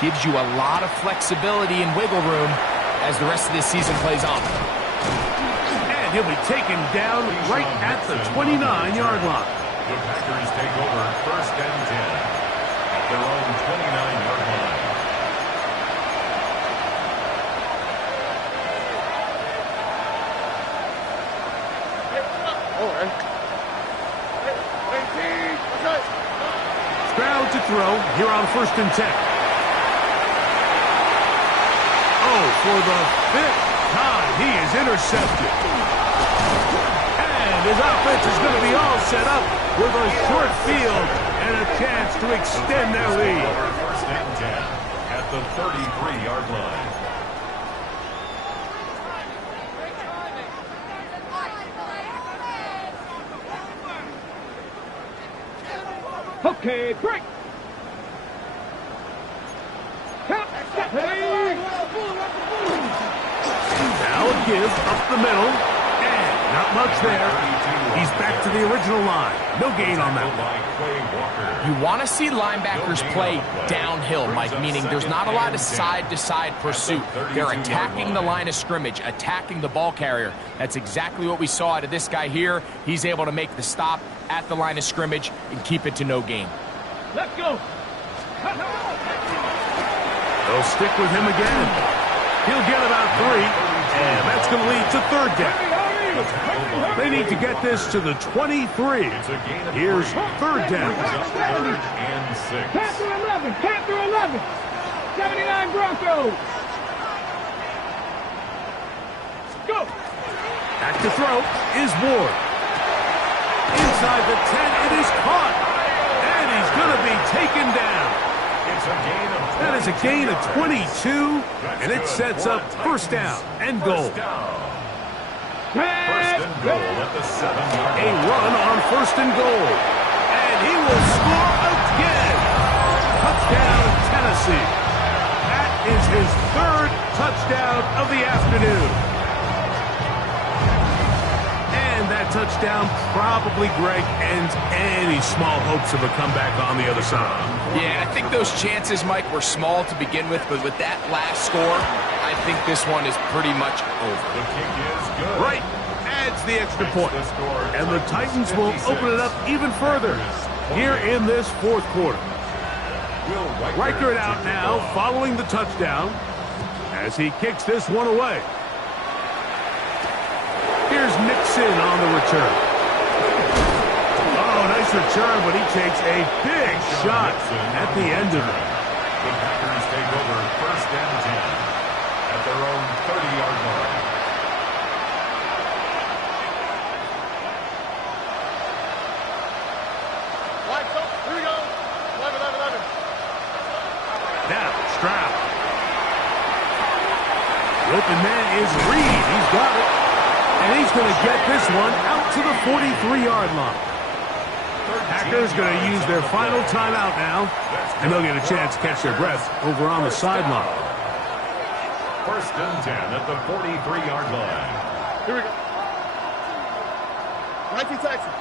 Gives you a lot of flexibility and wiggle room as the rest of this season plays on. And he'll be taken down right at the 29-yard line. The Packers take over 1st and 10 at their own 29-yard line. Stroud to throw here on 1st and 10. Oh, for the 5th time, he is intercepted. And his offense is going to be all set up with a short field and a chance to extend their lead. Over 1st and 10 at the 33-yard line. Okay, break. Now a give up the middle, and not much there. He's back to the original line. No gain on that one. You want to see linebackers play downhill, Mike, meaning there's not a lot of side-to-side pursuit. They're attacking the line of scrimmage, attacking the ball carrier. That's exactly what we saw out of this guy here. He's able to make the stop at the line of scrimmage and keep it to no gain. Let's go. They'll stick with him again. He'll get about 3, and that's going to lead to 3rd down. They need to get this to the 23. Here's 3rd down. 3rd and 6. Panther 11, Panther 11. 79 Broncos. Go. Back to throw is Ward. Inside the 10, it is caught. And he's going to be taken down. That is a gain of 22, and it sets up 1st down and goal. 1st and goal at the 7-yard line. A run on 1st and goal. And he will score again. Touchdown, Tennessee. That is his 3rd touchdown of the afternoon. And that touchdown probably, Greg, ends any small hopes of a comeback on the other side. Yeah, I think those chances, Mike, were small to begin with, but with that last score, I think this one is pretty much over. The kick is good. Right, adds the extra point. And the Titans will open it up even further here in this 4th quarter. Riker it out now, following the touchdown, as he kicks this one away. Here's Nixon on the return. Oh, nice return, but he takes a big shot at the end of it. The Packers take over 1st and 10 at their own 30-yard line. Here we go. 11. Now, Stroud. The open man is Reed. He's got it. And he's going to get this one out to the 43-yard line. Packers going to use their final timeout now, and they'll get a chance to catch their breath over on the sideline. 1st and 10 at the 43-yard line. Here we go. 19 Texas.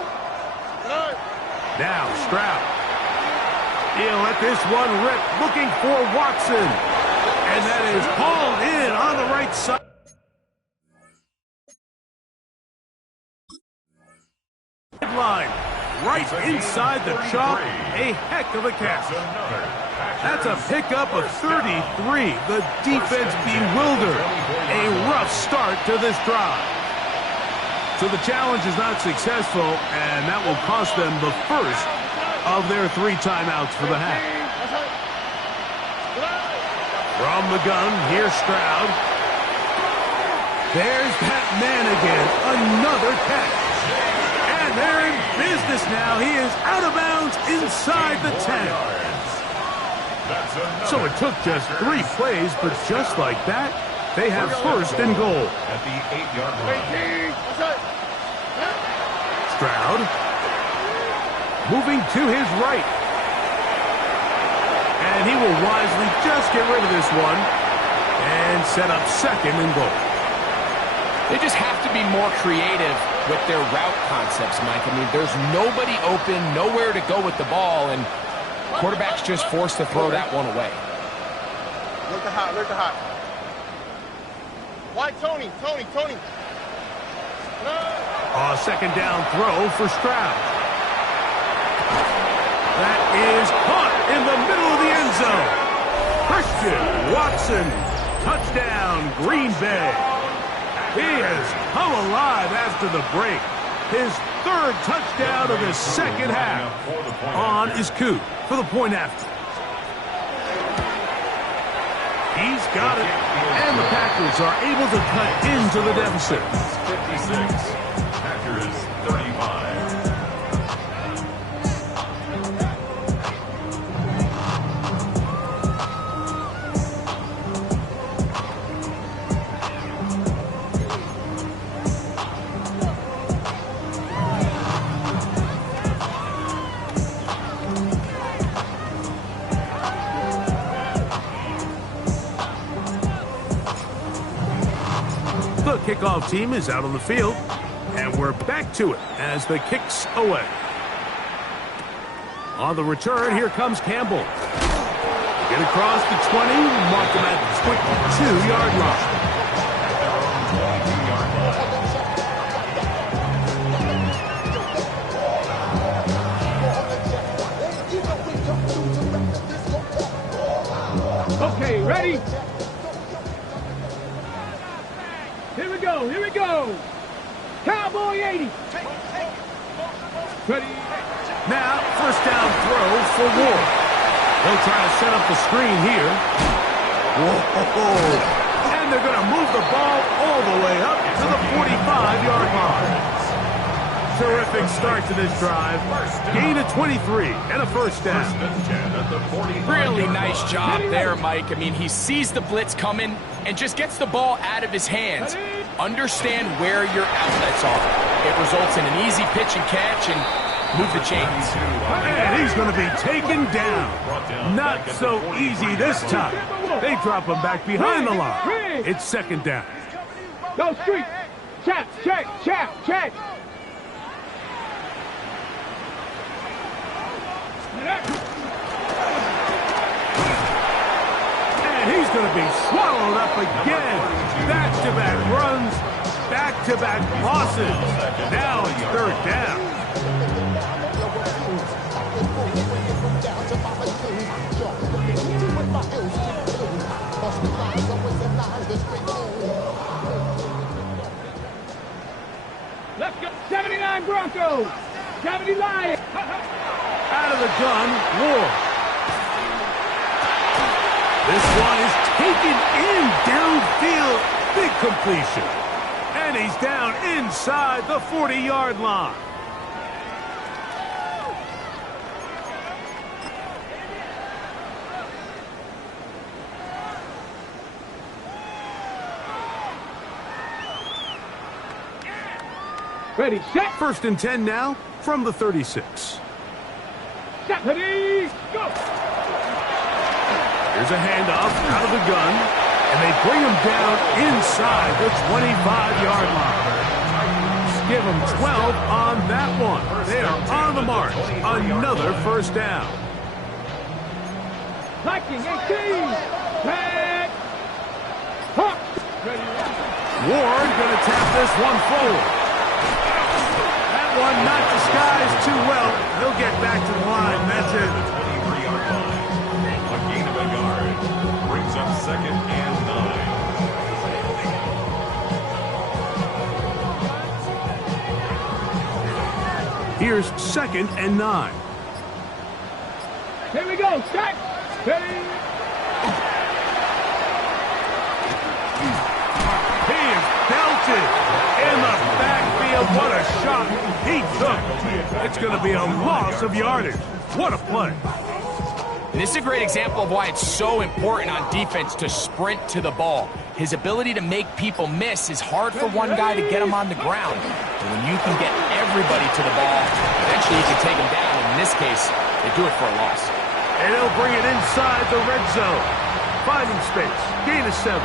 Now, Stroud. He'll let this one rip, looking for Watson. And that is hauled in on the right side. Line right inside the chalk. A heck of a catch. That's a pickup of 33. The defense bewildered. A rough start to this drive. So the challenge is not successful, and that will cost them the first of their 3 timeouts for the half. From the gun, here's Stroud. There's that man again. Another catch. And they're in business now. He is out of bounds inside the 10. So it took just 3 plays, but just like that, they have 1st and goal. At the 8-yard line. Stroud moving to his right. And he will wisely just get rid of this one and set up 2nd and goal. They just have to be more creative with their route concepts, Mike. I mean, there's nobody open, nowhere to go with the ball, and quarterback's just forced to throw that one away. Look the hot. Why, Tony? A second down throw for Stroud. That is caught in the middle of the end zone. Christian Watson, touchdown, Green Bay. He has come alive after the break. His third touchdown of the second half. On is Koo for the point after. He's got it. And the Packers are able to cut into the deficit. 56. Packers 35. The kickoff team is out on the field, and we're back to it as the kick's away. On the return, here comes Campbell. Get across the 20, mark him at the 22-yard line. Okay, ready? Here we go. Cowboy 80. Ready? Now, first down throw for Ward. They'll try to set up the screen here. Whoa! And they're going to move the ball all the way up to the 45-yard line. Terrific start to this drive. Gain of 23 and a first down. Really nice job there, Mike. I mean, he sees the blitz coming and just gets the ball out of his hands. Understand where your outlets are. It results in an easy pitch and catch and move the chains. And he's going to be taken down. Not so easy this time. They drop him back behind the line. It's second down. Go street. Check. And he's going to be swallowed up again. Back-to-back runs, back-to-back losses. Now it's third down. Let's go. 79 Broncos. 70 Lions. Out of the gun, Ward. This one is taken in downfield. Big completion. And he's down inside the 40-yard line. Ready, set. First and 10 now from the 36. Set, ready, go. Here's a handoff out of the gun, and they bring him down inside the 25-yard line. Give him 12 on that one. They are on the march. Another first down. Viking 18. Tag. Hook. Ward going to tap this one forward. That one not disguised too well. He'll get back to the line. That's it. 23-yard line. A gain of a yard. Brings up second and 9. Here's second and 9. Here we go. Set. Ready. He is belted in the backfield. What a shot he took. It's going to be a loss of yardage. What a play. And this is a great example of why it's so important on defense to sprint to the ball. His ability to make people miss is hard for one guy to get him on the ground. But when you can get everybody to the ball, eventually you can take him down. And in this case, they do it for a loss. And they'll bring it inside the red zone. Finding space. Gain of 7.